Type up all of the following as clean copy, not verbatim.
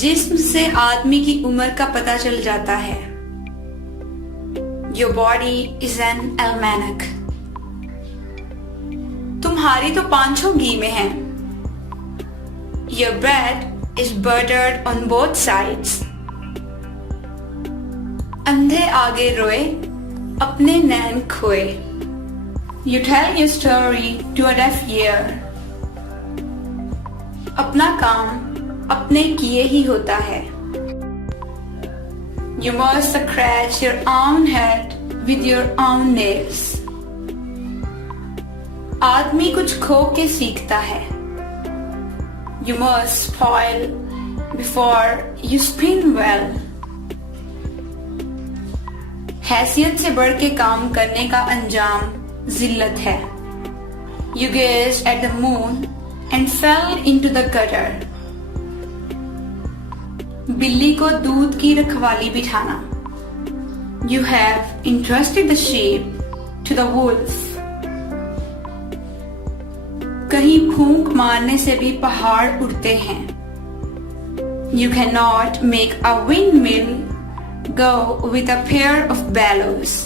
जिस्म से आदमी की उम्र का पता चल जाता है। Your body is an almanac. तुम्हारी तो पांचों घी में है। Your bread is buttered on both sides. अंधे आगे रोए, अपने नैन खोए। You tell your story to a deaf ear. अपना काम अपने किए ही होता है। You must scratch your own head with your own nails. आदमी कुछ खो के सीखता है। You must spoil before you spin well. हैसियत से बढ़ के काम करने का अंजाम जिल्लत है। You gazed at the moon and fell into the gutter. बिल्ली को दूध की रखवाली बिठाना। You have entrusted the sheep to the wolf. कहीं फूंक मारने से भी पहाड़ उड़ते हैं। You cannot make a windmill go with a pair of bellows.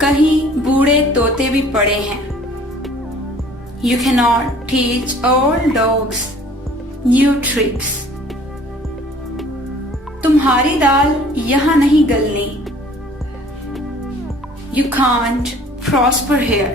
कहीं बूढ़े तोते भी पड़े हैं। You cannot teach old dogs new tricks. तुम्हारी दाल यहाँ नहीं गलनी। You can't prosper here.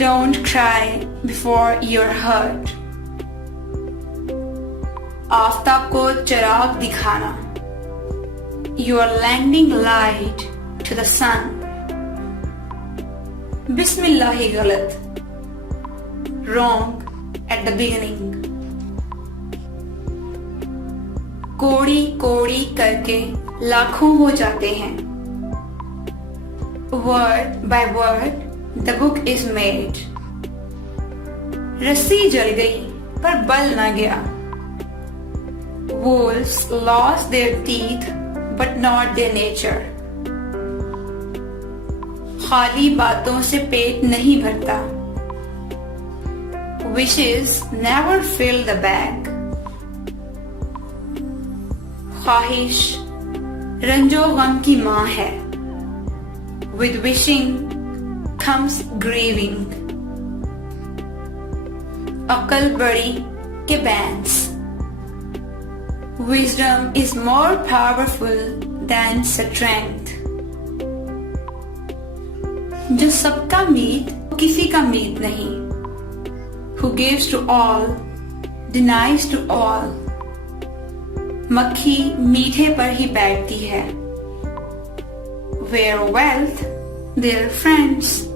Don't cry before you're hurt. Aftab को चिराग दिखाना। You are lending light to the sun. बिस्मिल्लाह ही गलत। Wrong at the beginning. कोड़ी कोड़ी करके लाखों हो जाते हैं। Word by word the book is made. रस्सी जल गई पर बल ना गया। Wolves lost their teeth but not their nature. खाली बातों से पेट नहीं भरता। Wishes never fill the bag. ख्वाहिश रंजो गम की माँ है। With wishing comes greiving. अकल बड़ी के Bains. Wisdom is more powerful than strength. जो सबका मीत किसी का मीत नहीं। Who gives to all denies to all. मक्खी मीठे पर ही बैठती है। Where wealth, there friends.